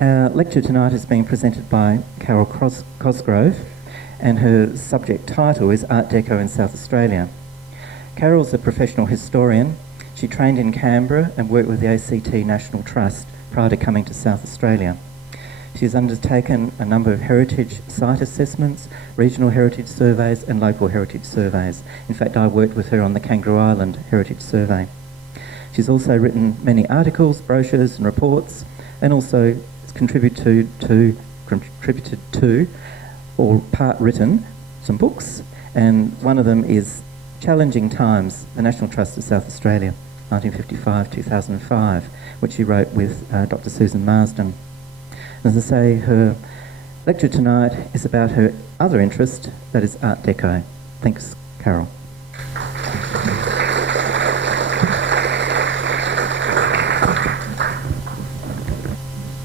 Our lecture tonight is being presented by Carol COSGROVE, and her subject title is Art Deco in South Australia. Carol's a professional historian. She trained in Canberra and worked with the ACT National Trust prior to coming to South Australia. She's undertaken a number of heritage site assessments, regional heritage surveys and local heritage surveys. In fact, I worked with her on the Kangaroo Island Heritage Survey. She's also written many articles, brochures and reports, and also contributed to or part written some books, and one of them is Challenging Times, the National Trust of South Australia, 1955-2005, which she wrote with Dr. Susan Marsden. As I say, her lecture tonight is about her other interest, that is Art Deco. Thanks, Carol.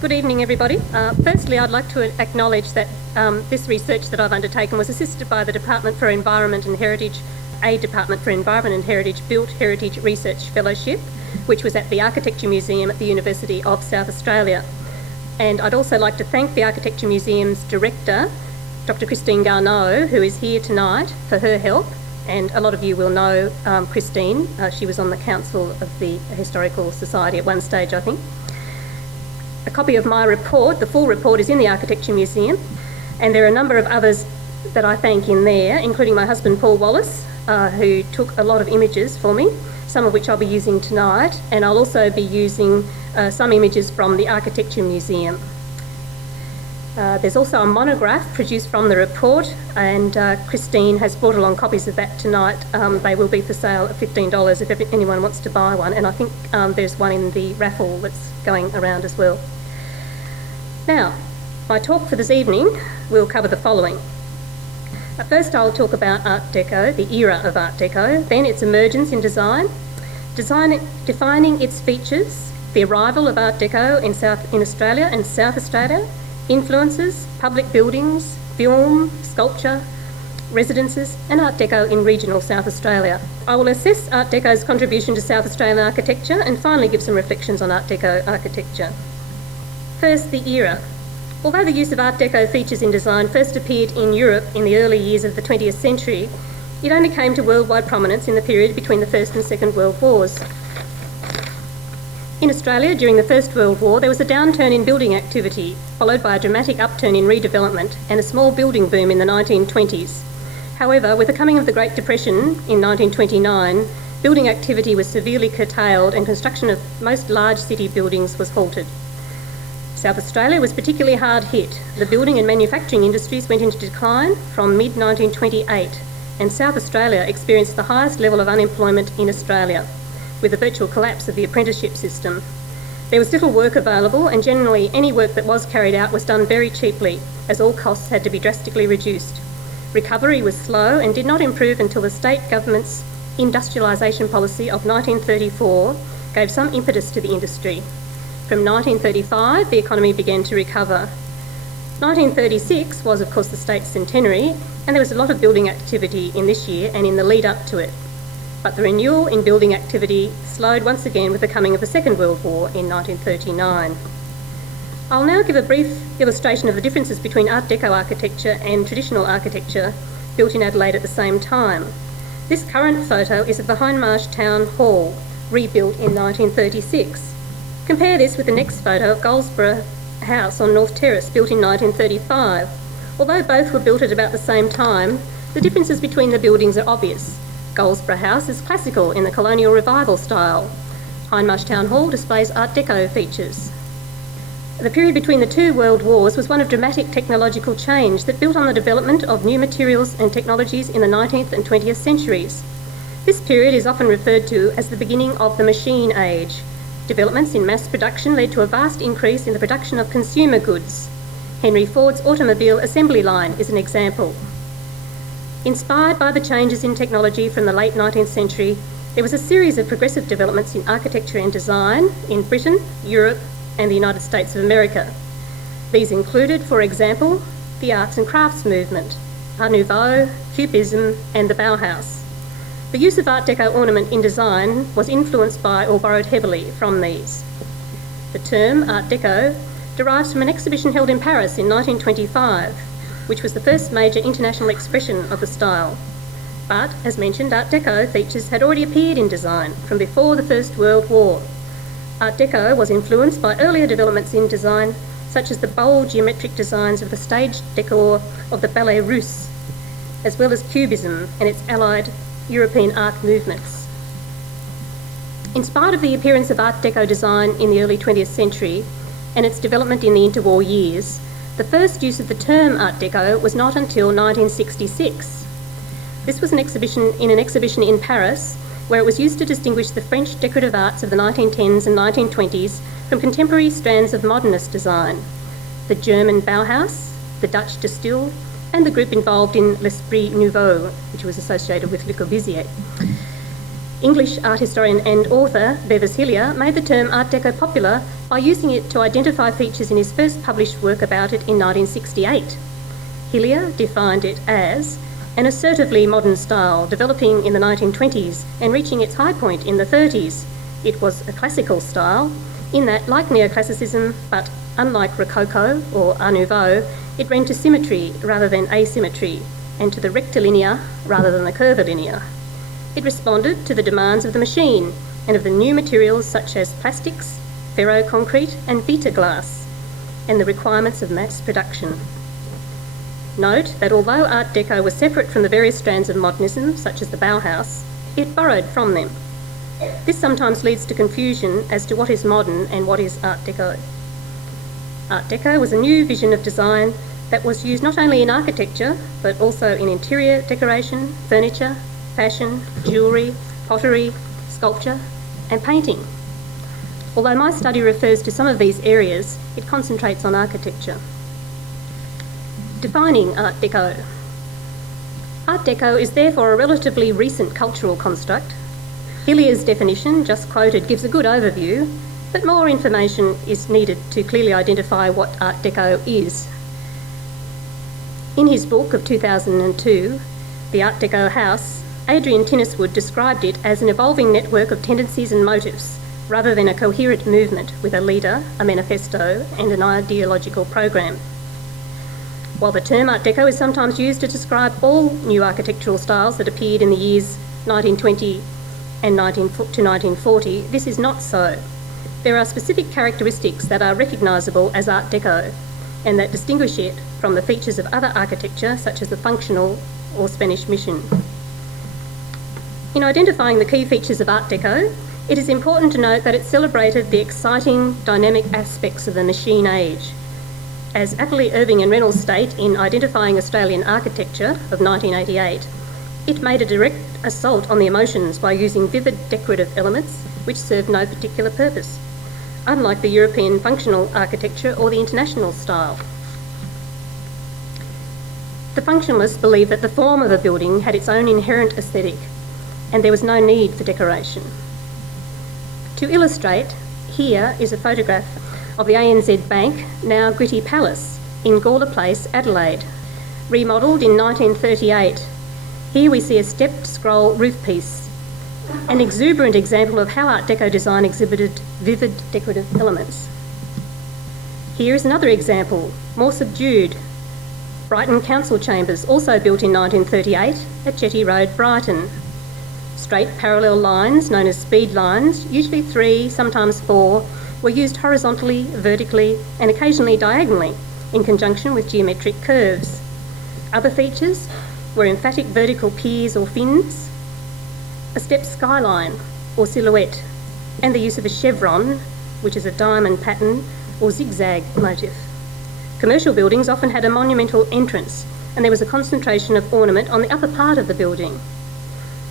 Good evening, everybody. Firstly, I'd like to acknowledge that this research that I've undertaken was assisted by the Department for Environment and Heritage, Department for Environment and Heritage Built Heritage Research Fellowship, which was at the Architecture Museum at the University of South Australia. And I'd also like to thank the Architecture Museum's director, Dr. Christine Garneau, who is here tonight, for her help. And a lot of you will know Christine. She was on the council of the Historical Society at one stage, I think. A copy of my report, the full report, is in the Architecture Museum, and there are a number of others that I thank in there, including my husband Paul Wallace, who took a lot of images for me, some of which I'll be using tonight, and I'll also be using some images from the Architecture Museum. There's also a monograph produced from the report, and Christine has brought along copies of that tonight. They will be for sale at $15 if anyone wants to buy one, and I think there's one in the raffle that's going around as well. Now, my talk for this evening will cover the following. First, I'll talk about Art Deco, the era of Art Deco, then its emergence in design, defining its features, the arrival of Art Deco in Australia and South Australia, influences, public buildings, film, sculpture, residences, and Art Deco in regional South Australia. I will assess Art Deco's contribution to South Australian architecture and finally give some reflections on Art Deco architecture. First, the era. Although the use of Art Deco features in design first appeared in Europe in the early years of the 20th century, it only came to worldwide prominence in the period between the First and Second World Wars. In Australia, during the First World War, there was a downturn in building activity, followed by a dramatic upturn in redevelopment and a small building boom in the 1920s. However, with the coming of the Great Depression in 1929, building activity was severely curtailed and construction of most large city buildings was halted. South Australia was particularly hard hit. The building and manufacturing industries went into decline from mid-1928, and South Australia experienced the highest level of unemployment in Australia, with the virtual collapse of the apprenticeship system. There was little work available, and generally any work that was carried out was done very cheaply, as all costs had to be drastically reduced. Recovery was slow and did not improve until the state government's industrialisation policy of 1934 gave some impetus to the industry. From 1935, the economy began to recover. 1936 was, of course, the state's centenary, and there was a lot of building activity in this year and in the lead up to it. But the renewal in building activity slowed once again with the coming of the Second World War in 1939. I'll now give a brief illustration of the differences between Art Deco architecture and traditional architecture built in Adelaide at the same time. This current photo is of the Hindmarsh Town Hall, rebuilt in 1936. Compare this with the next photo of Goldsborough House on North Terrace, built in 1935. Although both were built at about the same time, the differences between the buildings are obvious. Goldsborough House is classical in the colonial revival style. Hindmarsh Town Hall displays Art Deco features. The period between the two world wars was one of dramatic technological change that built on the development of new materials and technologies in the 19th and 20th centuries. This period is often referred to as the beginning of the machine age. Developments in mass production led to a vast increase in the production of consumer goods. Henry Ford's automobile assembly line is an example. Inspired by the changes in technology from the late 19th century, there was a series of progressive developments in architecture and design in Britain, Europe, and the United States of America. These included, for example, the arts and crafts movement, Art Nouveau, Cubism, and the Bauhaus. The use of Art Deco ornament in design was influenced by or borrowed heavily from these. The term Art Deco derives from an exhibition held in Paris in 1925, which was the first major international expression of the style. But, as mentioned, Art Deco features had already appeared in design from before the First World War. Art Deco was influenced by earlier developments in design, such as the bold geometric designs of the stage decor of the Ballet Russe, as well as Cubism and its allied European art movements. In spite of the appearance of Art Deco design in the early 20th century and its development in the interwar years, the first use of the term Art Deco was not until 1966. This was an exhibition in Paris, where it was used to distinguish the French decorative arts of the 1910s and 1920s from contemporary strands of modernist design, the German Bauhaus, the Dutch de Stijl, and the group involved in l'Esprit Nouveau, which was associated with Le Corbusier. English art historian and author Bevis Hillier made the term Art Deco popular by using it to identify features in his first published work about it in 1968. Hillier defined it as an assertively modern style developing in the 1920s and reaching its high point in the 30s. It was a classical style in that, like neoclassicism, but unlike Rococo or Art Nouveau, it ran to symmetry rather than asymmetry and to the rectilinear rather than the curvilinear. It responded to the demands of the machine and of the new materials such as plastics, ferroconcrete and Vita glass, and the requirements of mass production. Note that although Art Deco was separate from the various strands of modernism, such as the Bauhaus, it borrowed from them. This sometimes leads to confusion as to what is modern and what is Art Deco. Art Deco was a new vision of design that was used not only in architecture, but also in interior decoration, furniture, fashion, jewellery, pottery, sculpture, and painting. Although my study refers to some of these areas, it concentrates on architecture. Defining Art Deco. Art Deco is therefore a relatively recent cultural construct. Hillier's definition, just quoted, gives a good overview, but more information is needed to clearly identify what Art Deco is. In his book of 2002, The Art Deco House, Adrian Tinniswood described it as an evolving network of tendencies and motifs, rather than a coherent movement with a leader, a manifesto, and an ideological program. While the term Art Deco is sometimes used to describe all new architectural styles that appeared in the years 1920 and to 1940, this is not so. There are specific characteristics that are recognisable as Art Deco and that distinguish it from the features of other architecture, such as the functional or Spanish mission. In identifying the key features of Art Deco, it is important to note that it celebrated the exciting, dynamic aspects of the machine age. As Appley, Irving and Reynolds state in Identifying Australian Architecture of 1988, it made a direct assault on the emotions by using vivid decorative elements which served no particular purpose, unlike the European functional architecture or the international style. The functionalists believed that the form of a building had its own inherent aesthetic and there was no need for decoration. To illustrate, here is a photograph of the ANZ Bank, now Gritty Palace, in Gawler Place, Adelaide, remodelled in 1938. Here we see a stepped scroll roof piece, an exuberant example of how Art Deco design exhibited vivid decorative elements. Here is another example, more subdued. Brighton Council Chambers, also built in 1938 at Jetty Road, Brighton. Straight parallel lines, known as speed lines, usually 3, sometimes 4, were used horizontally, vertically and occasionally diagonally in conjunction with geometric curves. Other features were emphatic vertical piers or fins, a stepped skyline or silhouette, and the use of a chevron, which is a diamond pattern or zigzag motif. Commercial buildings often had a monumental entrance, and there was a concentration of ornament on the upper part of the building,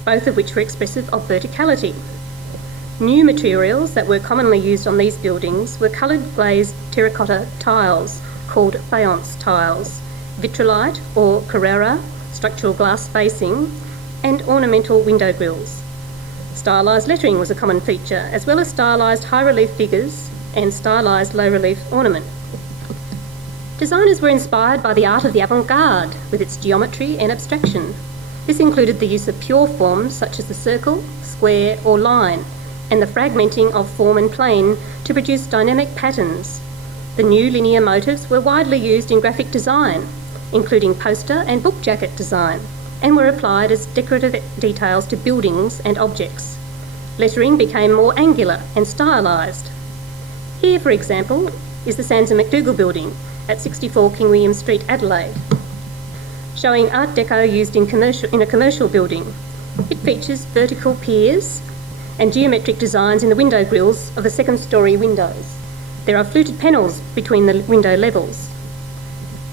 both of which were expressive of verticality. New materials that were commonly used on these buildings were coloured glazed terracotta tiles called faience tiles, vitrolite or Carrara structural glass facing, and ornamental window grilles. Stylised lettering was a common feature, as well as stylised high-relief figures and stylised low-relief ornament. Designers were inspired by the art of the avant-garde with its geometry and abstraction. This included the use of pure forms such as the circle, square or line, and the fragmenting of form and plane to produce dynamic patterns. The new linear motifs were widely used in graphic design, including poster and book jacket design, and were applied as decorative details to buildings and objects. Lettering became more angular and stylised. Here, for example, is the Sansa McDougall building at 64 King William Street, Adelaide, showing Art Deco used in a commercial building. It features vertical piers and geometric designs in the window grilles of the second-storey windows. There are fluted panels between the window levels.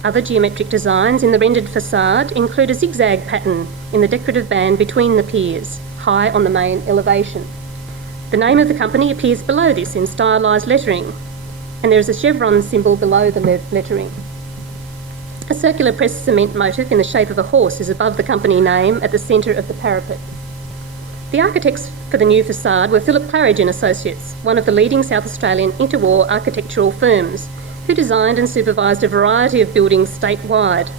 Other geometric designs in the rendered facade include a zigzag pattern in the decorative band between the piers, high on the main elevation. The name of the company appears below this in stylised lettering, and there is a chevron symbol below the lettering. A circular pressed cement motif in the shape of a horse is above the company name at the centre of the parapet. The architects for the new facade were Philip Claridge and Associates, one of the leading South Australian interwar architectural firms, who designed and supervised a variety of buildings statewide.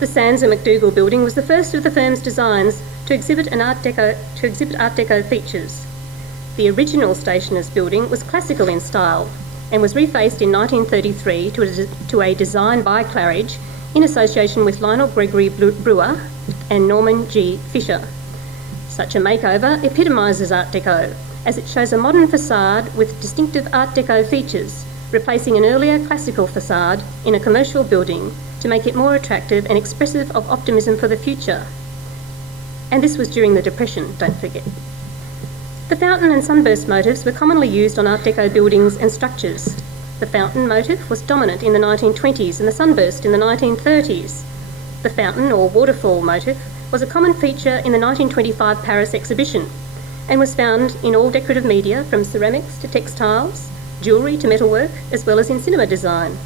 The Sansa McDougall building was the first of the firm's designs to exhibit Art Deco features. The original stationer's building was classical in style and was refaced in 1933 to a design by Claridge in association with Lionel Gregory Brewer and Norman G. Fisher. Such a makeover epitomises Art Deco, as it shows a modern facade with distinctive Art Deco features, replacing an earlier classical facade in a commercial building to make it more attractive and expressive of optimism for the future. And this was during the Depression, don't forget. The fountain and sunburst motifs were commonly used on Art Deco buildings and structures. The fountain motif was dominant in the 1920s and the sunburst in the 1930s. The fountain or waterfall motif was a common feature in the 1925 Paris exhibition and was found in all decorative media from ceramics to textiles, jewellery to metalwork, as well as in cinema design.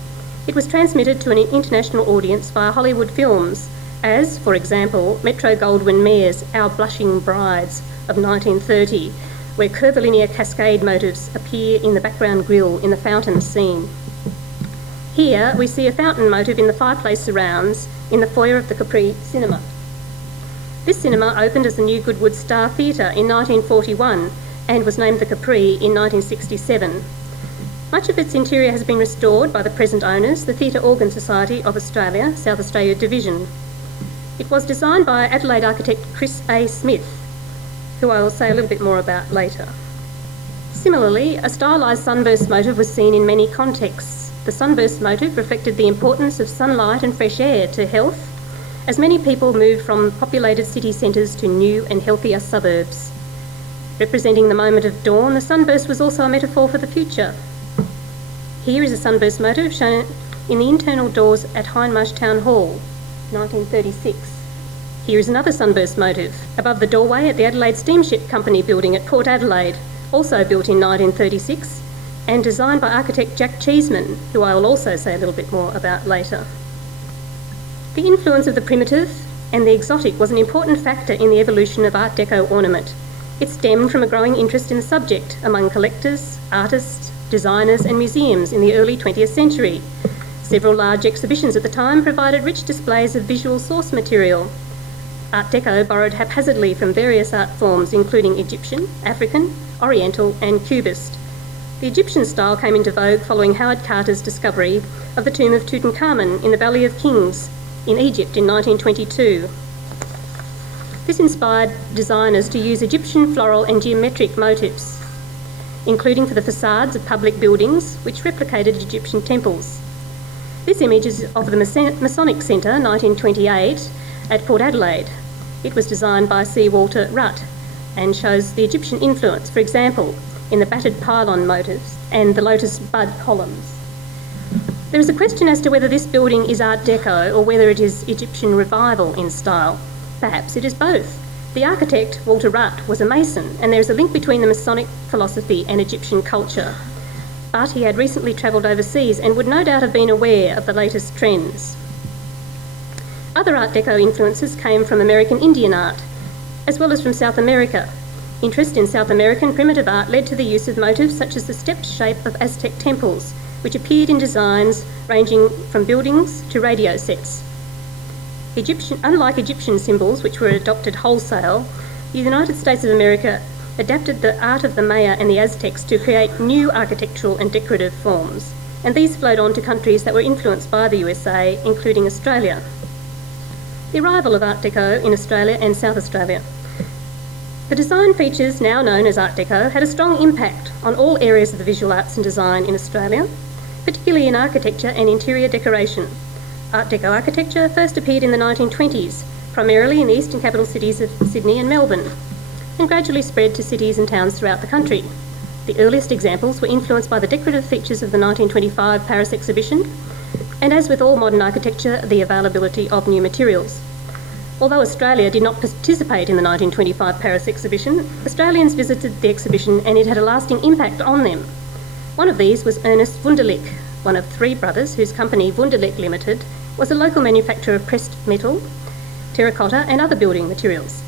It was transmitted to an international audience via Hollywood films, as, for example, Metro-Goldwyn-Mayer's Our Blushing Brides of 1930, where curvilinear cascade motifs appear in the background grille in the fountain scene. Here we see a fountain motif in the fireplace surrounds in the foyer of the Capri Cinema. This cinema opened as the New Goodwood Star Theatre in 1941 and was named the Capri in 1967. Much of its interior has been restored by the present owners, the Theatre Organ Society of Australia, South Australia Division. It was designed by Adelaide architect Chris A. Smith, who I will say a little bit more about later. Similarly, a stylised sunburst motif was seen in many contexts. The sunburst motif reflected the importance of sunlight and fresh air to health, as many people moved from populated city centres to new and healthier suburbs. Representing the moment of dawn, the sunburst was also a metaphor for the future. Here is a sunburst motif shown in the internal doors at Hindmarsh Town Hall, 1936. Here is another sunburst motif above the doorway at the Adelaide Steamship Company building at Port Adelaide, also built in 1936 and designed by architect Jack Cheeseman, who I will also say a little bit more about later. The influence of the primitive and the exotic was an important factor in the evolution of Art Deco ornament. It stemmed from a growing interest in the subject among collectors, artists, designers and museums in the early 20th century. Several large exhibitions at the time provided rich displays of visual source material. Art Deco borrowed haphazardly from various art forms including Egyptian, African, Oriental and Cubist. The Egyptian style came into vogue following Howard Carter's discovery of the tomb of Tutankhamun in the Valley of Kings in Egypt in 1922. This inspired designers to use Egyptian floral and geometric motifs, including for the facades of public buildings which replicated Egyptian temples. This image is of the Masonic Centre, 1928, at Port Adelaide. It was designed by C. Walter Rutt and shows the Egyptian influence, for example, in the battered pylon motifs and the lotus bud columns. There is a question as to whether this building is Art Deco or whether it is Egyptian revival in style. Perhaps it is both. The architect, Walter Rutt, was a Mason, and there is a link between the Masonic philosophy and Egyptian culture. But he had recently travelled overseas and would no doubt have been aware of the latest trends. Other Art Deco influences came from American Indian art, as well as from South America. Interest in South American primitive art led to the use of motifs such as the stepped shape of Aztec temples, which appeared in designs ranging from buildings to radio sets. Unlike Egyptian symbols, which were adopted wholesale, the United States of America adapted the art of the Maya and the Aztecs to create new architectural and decorative forms. and these flowed on to countries that were influenced by the USA, including Australia. The arrival of Art Deco in Australia and South Australia. The design features now known as Art Deco had a strong impact on all areas of the visual arts and design in Australia, particularly in architecture and interior decoration. Art Deco architecture first appeared in the 1920s, primarily in the eastern capital cities of Sydney and Melbourne, and gradually spread to cities and towns throughout the country. The earliest examples were influenced by the decorative features of the 1925 Paris exhibition, and as with all modern architecture, the availability of new materials. Although Australia did not participate in the 1925 Paris exhibition, Australians visited the exhibition and it had a lasting impact on them. One of these was Ernest Wunderlich, one of three brothers whose company Wunderlich Limited was a local manufacturer of pressed metal, terracotta and other building materials.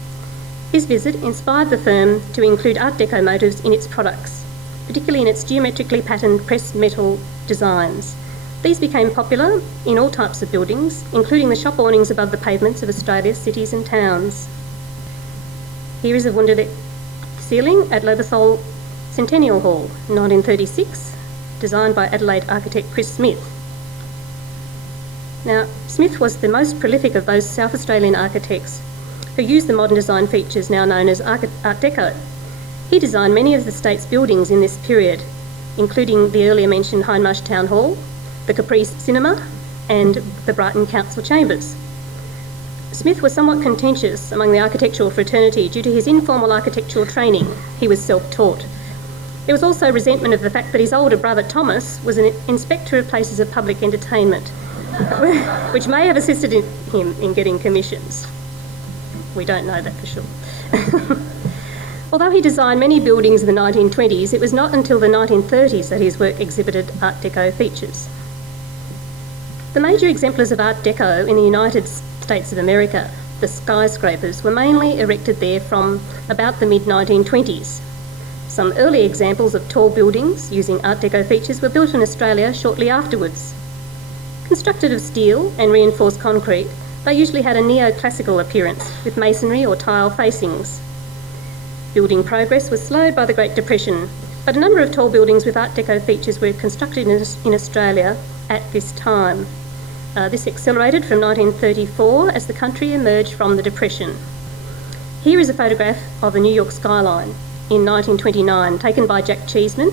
His visit inspired the firm to include Art Deco motifs in its products, particularly in its geometrically patterned pressed metal designs. These became popular in all types of buildings, including the shop awnings above the pavements of Australia's cities and towns. Here is a Wunderlich ceiling at Loberthal Centennial Hall, 1936, designed by Adelaide architect Chris Smith. Now, Smith was the most prolific of those South Australian architects who used the modern design features now known as Art Deco. He designed many of the state's buildings in this period, including the earlier mentioned Hindmarsh Town Hall, the Caprice Cinema and the Brighton Council Chambers. Smith was somewhat contentious among the architectural fraternity due to his informal architectural training. He was self-taught. There was also resentment of the fact that his older brother Thomas was an inspector of places of public entertainment, which may have assisted him in getting commissions. We don't know that for sure. Although he designed many buildings in the 1920s, it was not until the 1930s that his work exhibited Art Deco features. The major exemplars of Art Deco in the United States of America, the skyscrapers, were mainly erected there from about the mid-1920s. Some early examples of tall buildings using Art Deco features were built in Australia shortly afterwards. Constructed of steel and reinforced concrete, they usually had a neoclassical appearance with masonry or tile facings. Building progress was slowed by the Great Depression, but a number of tall buildings with Art Deco features were constructed in Australia at this time. This accelerated from 1934 as the country emerged from the Depression. Here is a photograph of the New York skyline in 1929, taken by Jack Cheeseman,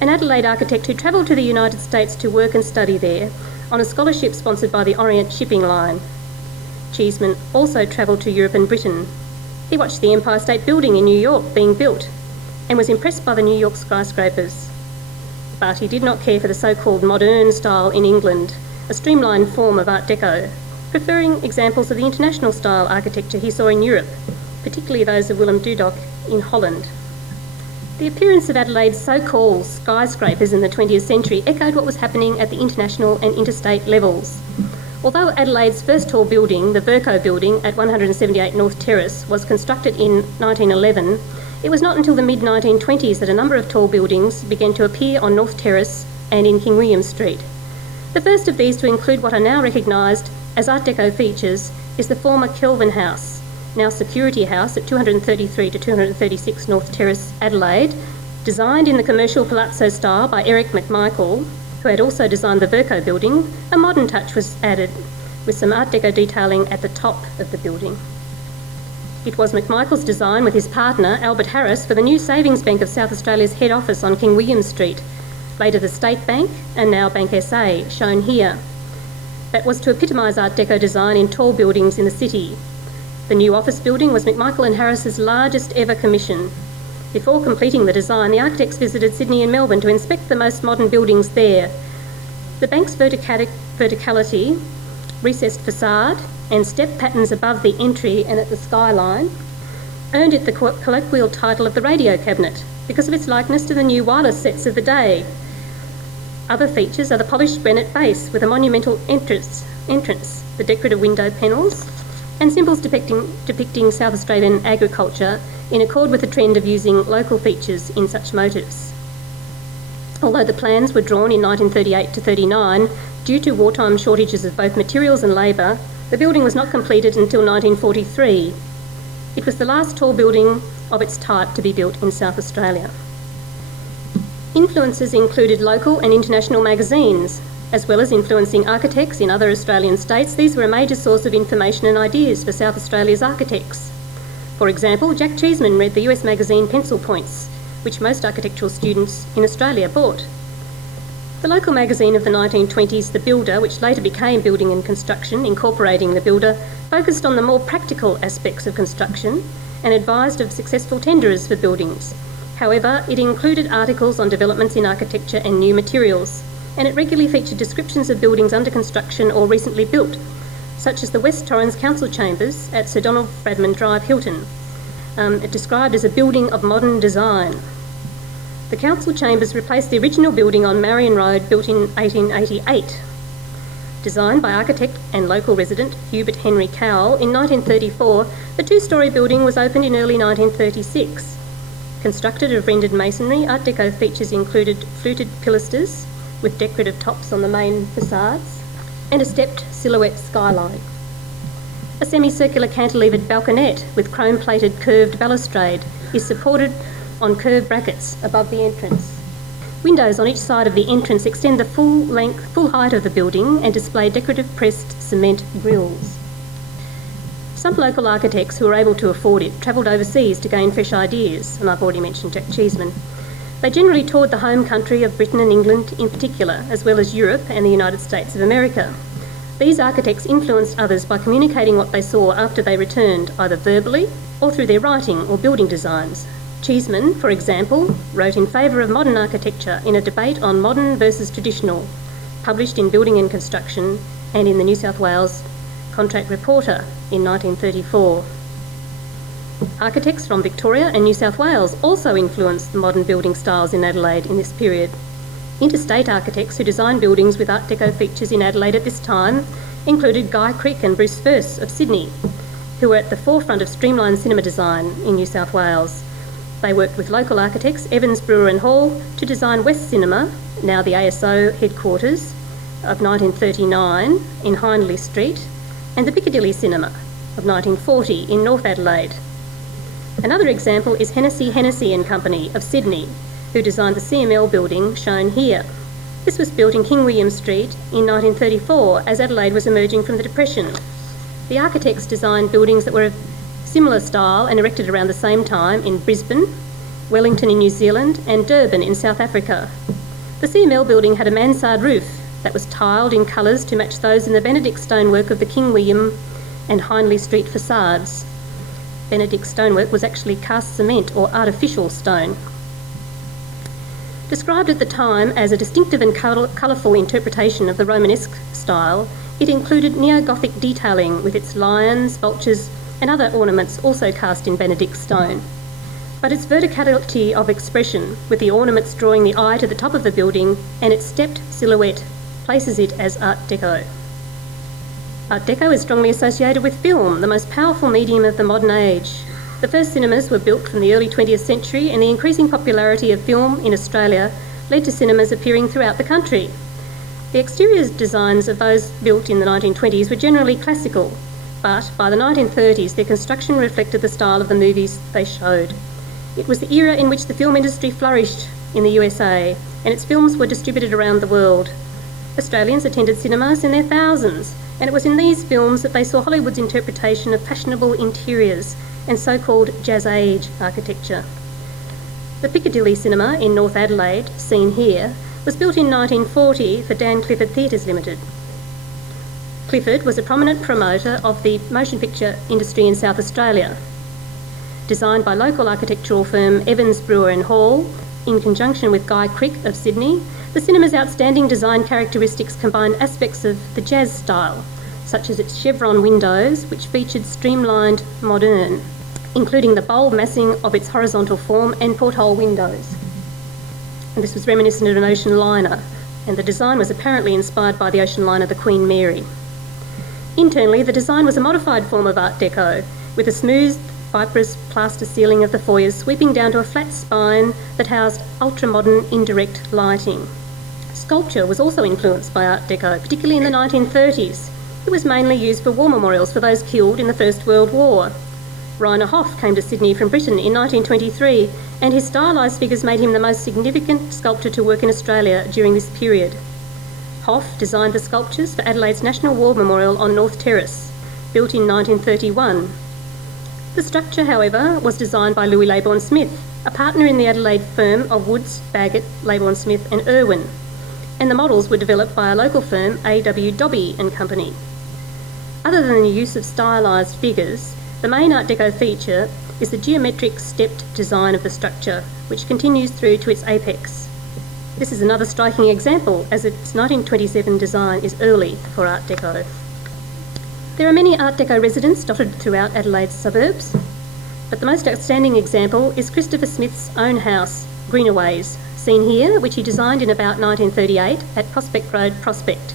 an Adelaide architect who travelled to the United States to work and study there on a scholarship sponsored by the Orient Shipping Line. Cheeseman also travelled to Europe and Britain. He watched the Empire State Building in New York being built and was impressed by the New York skyscrapers. But he did not care for the so-called modern style in England, a streamlined form of Art Deco, preferring examples of the international style architecture he saw in Europe, particularly those of Willem Dudok in Holland. The appearance of Adelaide's so-called skyscrapers in the 20th century echoed what was happening at the international and interstate levels. Although Adelaide's first tall building, the Verco building at 178 North Terrace, was constructed in 1911, it was not until the mid-1920s that a number of tall buildings began to appear on North Terrace and in King William Street. The first of these to include what are now recognised as Art Deco features is the former Kelvin House, now Security House at 233 to 236 North Terrace, Adelaide, designed in the commercial palazzo style by Eric McMichael, who had also designed the Verco building. A modern touch was added with some Art Deco detailing at the top of the building. It was McMichael's design with his partner, Albert Harris, for the new Savings Bank of South Australia's head office on King William Street, later the State Bank and now Bank SA, shown here. That was to epitomise Art Deco design in tall buildings in the city. The new office building was McMichael and Harris's largest ever commission. Before completing the design, the architects visited Sydney and Melbourne to inspect the most modern buildings there. The bank's verticality, recessed facade and step patterns above the entry and at the skyline earned it the colloquial title of the radio cabinet because of its likeness to the new wireless sets of the day. Other features are the polished granite base with a monumental entrance, the decorative window panels, and symbols depicting South Australian agriculture in accord with the trend of using local features in such motifs. Although the plans were drawn in 1938 to 39, due to wartime shortages of both materials and labour, the building was not completed until 1943. It was the last tall building of its type to be built in South Australia. Influences included local and international magazines. As well as influencing architects in other Australian states, these were a major source of information and ideas for South Australia's architects. For example, Jack Cheeseman read the US magazine Pencil Points, which most architectural students in Australia bought. The local magazine of the 1920s, The Builder, which later became Building and Construction, incorporating The Builder, focused on the more practical aspects of construction and advised of successful tenderers for buildings. However, it included articles on developments in architecture and new materials, and it regularly featured descriptions of buildings under construction or recently built, such as the West Torrens Council Chambers at Sir Donald Bradman Drive, Hilton, described as a building of modern design. The council chambers replaced the original building on Marion Road, built in 1888. Designed by architect and local resident Hubert Henry Cowell in 1934, the two-storey building was opened in early 1936. Constructed of rendered masonry, Art Deco features included fluted pilasters with decorative tops on the main facades and a stepped silhouette skyline. A semicircular cantilevered balconette with chrome-plated curved balustrade is supported on curved brackets above the entrance. Windows on each side of the entrance extend the full height of the building and display decorative pressed cement grilles. Some local architects who were able to afford it travelled overseas to gain fresh ideas, and I've already mentioned Jack Cheeseman. They generally toured the home country of Britain and England in particular, as well as Europe and the United States of America. These architects influenced others by communicating what they saw after they returned, either verbally or through their writing or building designs. Cheeseman, for example, wrote in favour of modern architecture in a debate on modern versus traditional, published in Building and Construction and in the New South Wales Contract Reporter in 1934. Architects from Victoria and New South Wales also influenced the modern building styles in Adelaide in this period. Interstate architects who designed buildings with Art Deco features in Adelaide at this time included Guy Crick and Bruce Firth of Sydney, who were at the forefront of streamlined cinema design in New South Wales. They worked with local architects Evans, Brewer and Hall to design West Cinema, now the ASO headquarters, of 1939 in Hindley Street, and the Piccadilly Cinema of 1940 in North Adelaide. Another example is Hennessy and Company of Sydney, who designed the CML building shown here. This was built in King William Street in 1934 as Adelaide was emerging from the Depression. The architects designed buildings that were of similar style and erected around the same time in Brisbane, Wellington in New Zealand and Durban in South Africa. The CML building had a mansard roof that was tiled in colours to match those in the Benedict stonework of the King William and Hindley Street facades. Benedict stonework was actually cast cement or artificial stone. Described at the time as a distinctive and colourful interpretation of the Romanesque style, it included neo-Gothic detailing with its lions, vultures and other ornaments also cast in Benedict stone. But its verticality of expression, with the ornaments drawing the eye to the top of the building and its stepped silhouette, places it as Art Deco. Art Deco is strongly associated with film, the most powerful medium of the modern age. The first cinemas were built from the early 20th century, and the increasing popularity of film in Australia led to cinemas appearing throughout the country. The exterior designs of those built in the 1920s were generally classical, but by the 1930s their construction reflected the style of the movies they showed. It was the era in which the film industry flourished in the USA, and its films were distributed around the world. Australians attended cinemas in their thousands, and it was in these films that they saw Hollywood's interpretation of fashionable interiors and so-called Jazz Age architecture. The Piccadilly Cinema in North Adelaide, seen here, was built in 1940 for Dan Clifford Theatres Limited. Clifford was a prominent promoter of the motion picture industry in South Australia. Designed by local architectural firm Evans, Brewer and Hall, in conjunction with Guy Crick of Sydney, the cinema's outstanding design characteristics combined aspects of the jazz style, such as its chevron windows, which featured streamlined modern, including the bold massing of its horizontal form and porthole windows. And this was reminiscent of an ocean liner, and the design was apparently inspired by the ocean liner the Queen Mary. Internally, the design was a modified form of Art Deco, with a smooth, fibrous plaster ceiling of the foyers sweeping down to a flat spine that housed ultra-modern indirect lighting. Sculpture was also influenced by Art Deco, particularly in the 1930s. It was mainly used for war memorials for those killed in the First World War. Rainer Hoff came to Sydney from Britain in 1923, and his stylised figures made him the most significant sculptor to work in Australia during this period. Hoff designed the sculptures for Adelaide's National War Memorial on North Terrace, built in 1931. The structure, however, was designed by Louis Leybourne Smith, a partner in the Adelaide firm of Woods, Bagot, Leybourne Smith and Irwin, and the models were developed by a local firm, A.W. Dobby and Company. Other than the use of stylised figures, the main Art Deco feature is the geometric stepped design of the structure, which continues through to its apex. This is another striking example, as its 1927 design is early for Art Deco. There are many Art Deco residents dotted throughout Adelaide's suburbs, but the most outstanding example is Christopher Smith's own house, Greenaways, seen here, which he designed in about 1938 at Prospect Road, Prospect.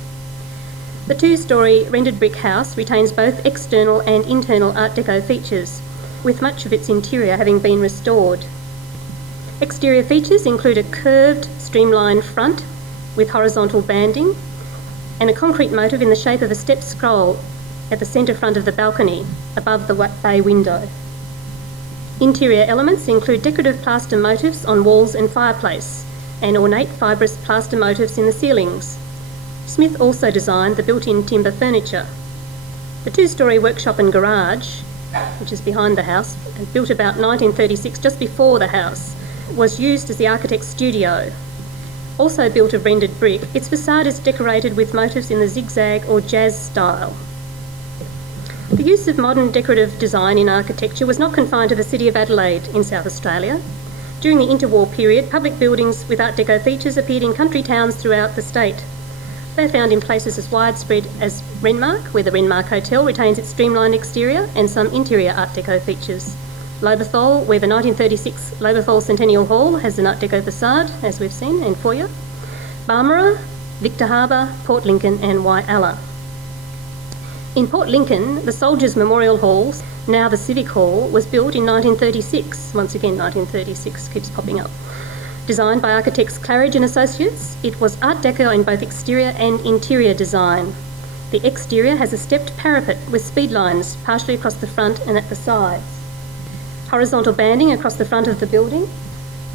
The two-storey rendered brick house retains both external and internal Art Deco features, with much of its interior having been restored. Exterior features include a curved, streamlined front with horizontal banding and a concrete motive in the shape of a stepped scroll at the centre front of the balcony above the bay window. Interior elements include decorative plaster motifs on walls and fireplace and ornate fibrous plaster motifs in the ceilings. Smith also designed the built-in timber furniture. The two-storey workshop and garage, which is behind the house, and built about 1936, just before the house, was used as the architect's studio. Also built of rendered brick, its facade is decorated with motifs in the zigzag or jazz style. The use of modern decorative design in architecture was not confined to the city of Adelaide in South Australia. During the interwar period, public buildings with Art Deco features appeared in country towns throughout the state. They are found in places as widespread as Renmark, where the Renmark Hotel retains its streamlined exterior and some interior Art Deco features. Lobethal, where the 1936 Lobethal Centennial Hall has an Art Deco facade, as we've seen, and foyer. Barmera, Victor Harbour, Port Lincoln and Whyalla. In Port Lincoln, the Soldiers' Memorial Hall, now the Civic Hall, was built in 1936. Once again, 1936 keeps popping up. Designed by architects Claridge and Associates, it was Art Deco in both exterior and interior design. The exterior has a stepped parapet with speed lines partially across the front and at the sides. Horizontal banding across the front of the building,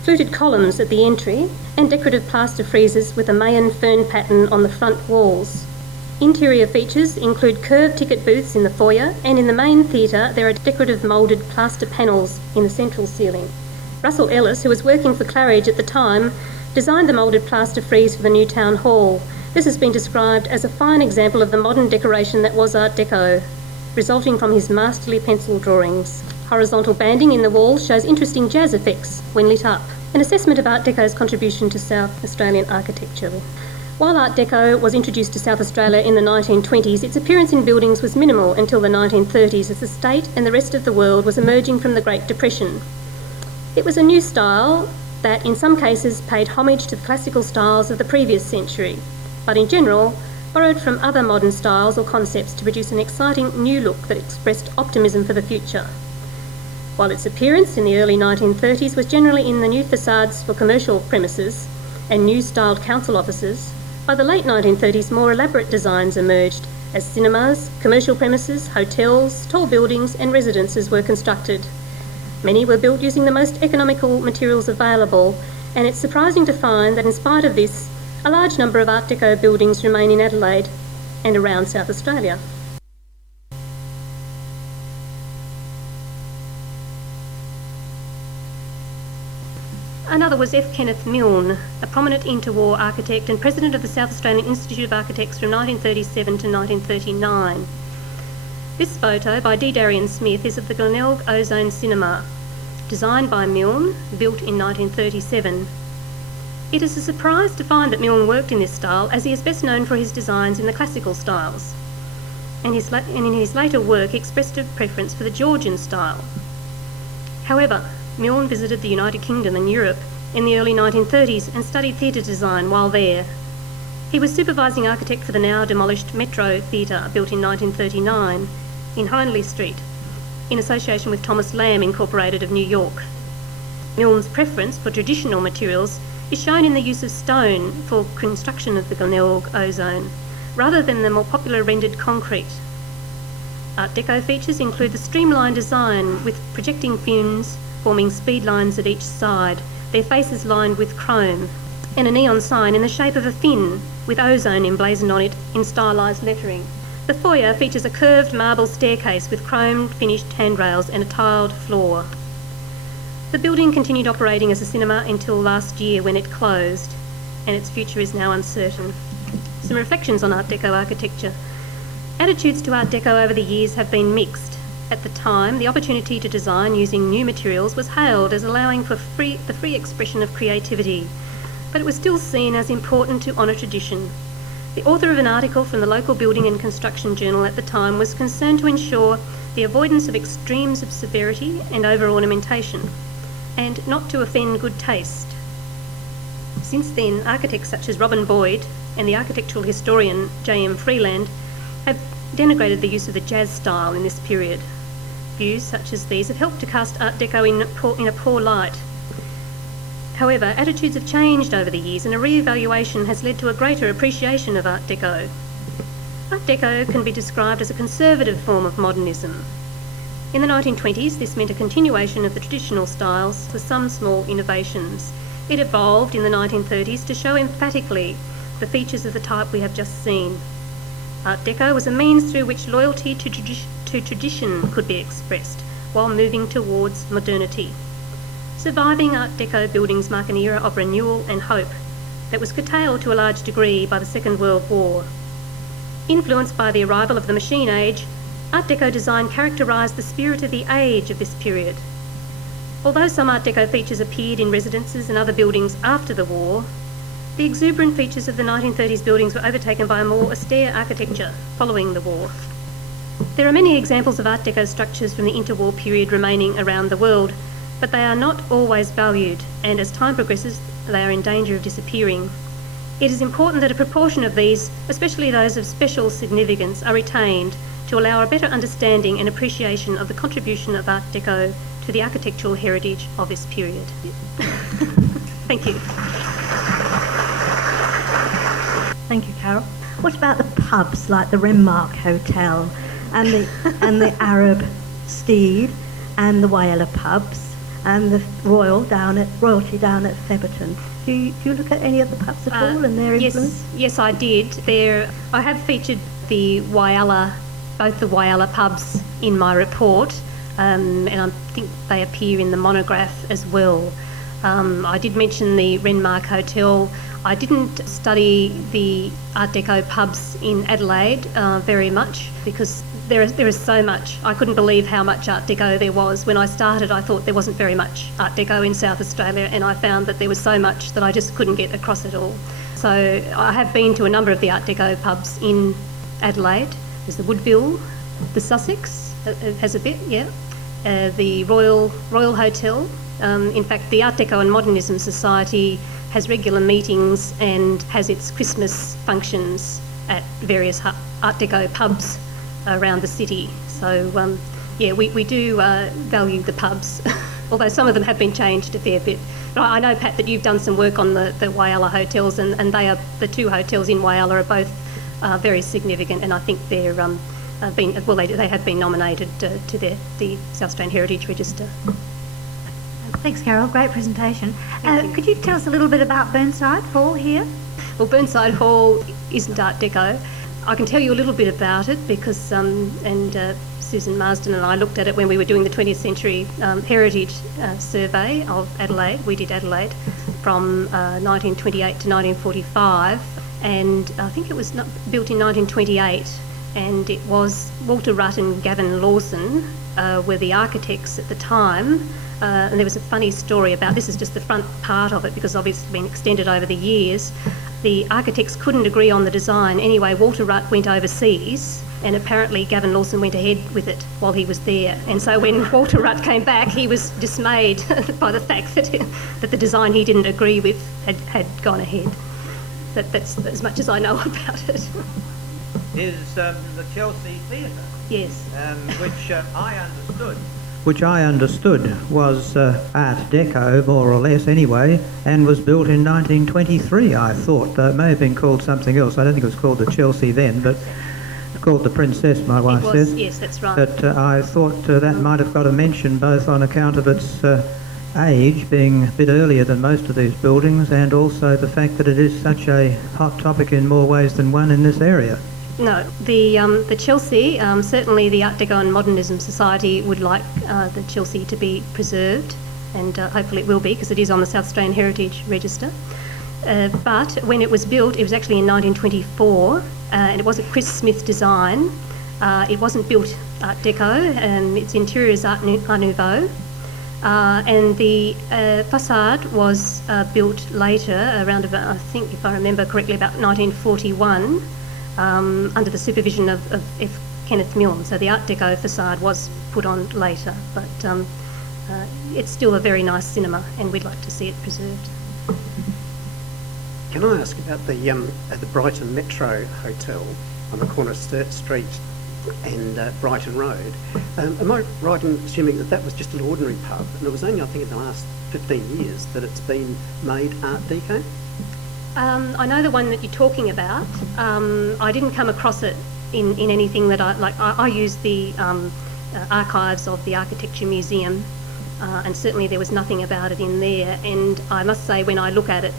fluted columns at the entry, and decorative plaster friezes with a Mayan fern pattern on the front walls. Interior features include curved ticket booths in the foyer, and in the main theatre there are decorative moulded plaster panels in the central ceiling. Russell Ellis, who was working for Claridge at the time, designed the moulded plaster frieze for the new town hall. This has been described as a fine example of the modern decoration that was Art Deco, resulting from his masterly pencil drawings. Horizontal banding in the walls shows interesting jazz effects when lit up. An assessment of Art Deco's contribution to South Australian architecture. While Art Deco was introduced to South Australia in the 1920s, its appearance in buildings was minimal until the 1930s as the state and the rest of the world was emerging from the Great Depression. It was a new style that in some cases paid homage to the classical styles of the previous century, but in general borrowed from other modern styles or concepts to produce an exciting new look that expressed optimism for the future. While its appearance in the early 1930s was generally in the new facades for commercial premises and new-styled council offices, by the late 1930s more elaborate designs emerged as cinemas, commercial premises, hotels, tall buildings and residences were constructed. Many were built using the most economical materials available, and it's surprising to find that in spite of this, a large number of Art Deco buildings remain in Adelaide and around South Australia. Another was F. Kenneth Milne, a prominent interwar architect and president of the South Australian Institute of Architects from 1937 to 1939. This photo by D. Darian Smith is of the Glenelg Ozone Cinema, designed by Milne, built in 1937. It is a surprise to find that Milne worked in this style, as he is best known for his designs in the classical styles, and in his later work expressed a preference for the Georgian style. However, Milne visited the United Kingdom and Europe in the early 1930s and studied theatre design while there. He was supervising architect for the now demolished Metro Theatre, built in 1939 in Hindley Street, in association with Thomas Lamb Incorporated of New York. Milne's preference for traditional materials is shown in the use of stone for construction of the Glenelg Ozone, rather than the more popular rendered concrete. Art Deco features include the streamlined design with projecting fins forming speed lines at each side, their faces lined with chrome, and a neon sign in the shape of a fin with ozone emblazoned on it in stylised lettering. The foyer features a curved marble staircase with chrome finished handrails and a tiled floor. The building continued operating as a cinema until last year when it closed, and its future is now uncertain. Some reflections on Art Deco architecture. Attitudes to Art Deco over the years have been mixed. At the time, the opportunity to design using new materials was hailed as allowing for the free expression of creativity, but it was still seen as important to honour tradition. The author of an article from the local Building and Construction Journal at the time was concerned to ensure the avoidance of extremes of severity and over-ornamentation, and not to offend good taste. Since then, architects such as Robin Boyd and the architectural historian J.M. Freeland have denigrated the use of the jazz style in this period. Views such as these have helped to cast Art Deco in a poor light. However, attitudes have changed over the years and a re-evaluation has led to a greater appreciation of Art Deco. Art Deco can be described as a conservative form of modernism. In the 1920s, this meant a continuation of the traditional styles with some small innovations. It evolved in the 1930s to show emphatically the features of the type we have just seen. Art Deco was a means through which loyalty to tradition could be expressed while moving towards modernity. Surviving Art Deco buildings mark an era of renewal and hope that was curtailed to a large degree by the Second World War. Influenced by the arrival of the machine age, Art Deco design characterised the spirit of the age of this period. Although some Art Deco features appeared in residences and other buildings after the war, the exuberant features of the 1930s buildings were overtaken by a more austere architecture following the war. There are many examples of Art Deco structures from the interwar period remaining around the world, but they are not always valued, and as time progresses, they are in danger of disappearing. It is important that a proportion of these, especially those of special significance, are retained to allow a better understanding and appreciation of the contribution of Art Deco to the architectural heritage of this period. Thank you. Thank you, Carol. What about the pubs like the Renmark Hotel and the Arab Steed and the Whaler pubs and the Royalty down at Theberton? Do you look at any of the pubs at all and their influence? Yes, I did. I have featured both the Whyalla pubs in my report, and I think they appear in the monograph as well. I did mention the Renmark Hotel. I didn't study the Art Deco pubs in Adelaide very much because there is so much. I couldn't believe how much Art Deco there was. When I started, I thought there wasn't very much Art Deco in South Australia, and I found that there was so much that I just couldn't get across it all. So I have been to a number of the Art Deco pubs in Adelaide. There's the Woodville, the Sussex has a bit, yeah. The Royal Hotel. In fact, the Art Deco and Modernism Society has regular meetings and has its Christmas functions at various Art Deco pubs around the city. So, we do value the pubs, although some of them have been changed a fair bit. But I know, Pat, that you've done some work on the Whyalla hotels, and they are the two hotels in Whyalla are both very significant, and I think they have been nominated to the South Australian Heritage Register. Thanks, Carol. Great presentation. Could you tell us a little bit about Burnside Hall here? Well, Burnside Hall isn't Art Deco. I can tell you a little bit about it because, Susan Marsden and I looked at it when we were doing the 20th Century Heritage Survey of Adelaide. We did Adelaide from 1928 to 1945, and I think it was built in 1928, and it was Walter Rutt and Gavin Lawson were the architects at the time. And there was a funny story about this. Is just the front part of it because obviously it's been extended over the years. The architects couldn't agree on the design. Anyway, Walter Rutt went overseas, and apparently Gavin Lawson went ahead with it while he was there. And so when Walter Rutt came back, he was dismayed by the fact that the design he didn't agree with had gone ahead. That's as much as I know about it. Is the Chelsea Theatre? Yes. Which I understood was Art Deco, more or less anyway, and was built in 1923, I thought. It may have been called something else. I don't think it was called the Chelsea then, but called the Princess, my wife says. Yes, that's right. But I thought that might have got a mention both on account of its age being a bit earlier than most of these buildings, and also the fact that it is such a hot topic in more ways than one in this area. No, the Chelsea, certainly the Art Deco and Modernism Society would like the Chelsea to be preserved, and hopefully it will be, because it is on the South Australian Heritage Register. But when it was built, it was actually in 1924, and it was a Chris Smith design. It wasn't built Art Deco, and its interior is Art Nouveau. And the facade was built later, around about, I think, if I remember correctly, about 1941, under the supervision of F. Kenneth Milne. So the Art Deco facade was put on later, but it's still a very nice cinema, and we'd like to see it preserved. Can I ask about the Brighton Metro Hotel on the corner of Sturt Street and Brighton Road? Am I right in assuming that that was just an ordinary pub, and it was only, I think, in the last 15 years that it's been made Art Deco? I know the one that you're talking about. I didn't come across it in anything that I used the archives of the Architecture Museum, and certainly there was nothing about it in there. And I must say, when I look at it,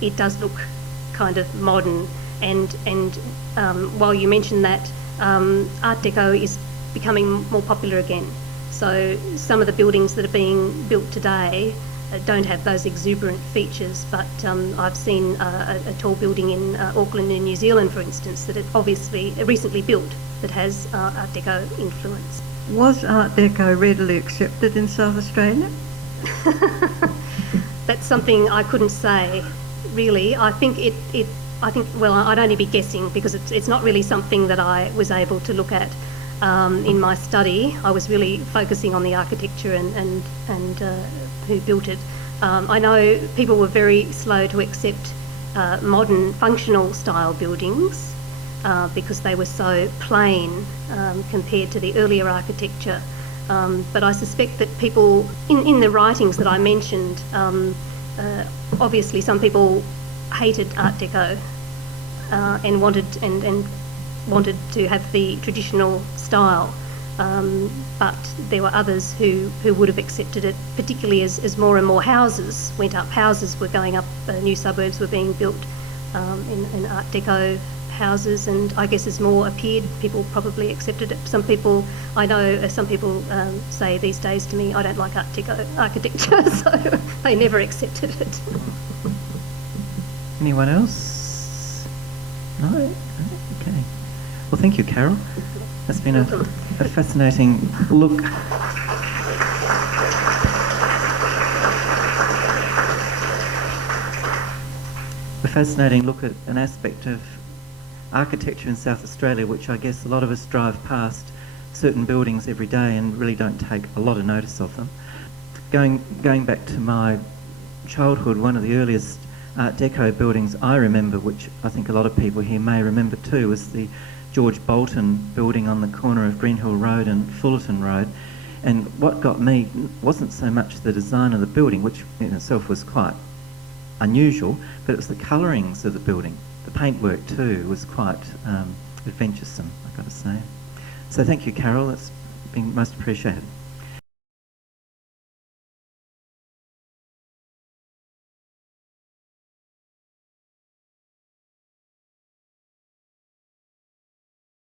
it does look kind of modern. And while you mentioned that, Art Deco is becoming more popular again. So some of the buildings that are being built today don't have those exuberant features, but I've seen a tall building in Auckland in New Zealand, for instance, that it obviously recently built that has Art Deco influence. Was Art Deco readily accepted in South Australia? That's something I couldn't say, really. I think well, I'd only be guessing, because it's not really something that I was able to look at in my study. I was really focusing on the architecture and who built it. I know people were very slow to accept modern functional style buildings because they were so plain compared to the earlier architecture. But I suspect that people, in the writings that I mentioned, obviously some people hated Art Deco and wanted to have the traditional style. But there were others who would have accepted it, particularly as more and more houses went up. Houses were going up, new suburbs were being built in Art Deco houses, and I guess as more appeared, people probably accepted it. Some people say these days to me, I don't like Art Deco architecture, so they never accepted it. Anyone else? No? Okay. Well, thank you, Carol. That's been a fascinating look. A fascinating look at an aspect of architecture in South Australia, which I guess a lot of us drive past certain buildings every day and really don't take a lot of notice of them. Going back to my childhood, one of the earliest Art Deco buildings I remember, which I think a lot of people here may remember too, was the George Bolton building on the corner of Greenhill Road and Fullerton Road. And what got me wasn't so much the design of the building, which in itself was quite unusual, but it was the colourings of the building. The paintwork too was quite adventuresome, I've got to say. So thank you, Carol. It's been most appreciated.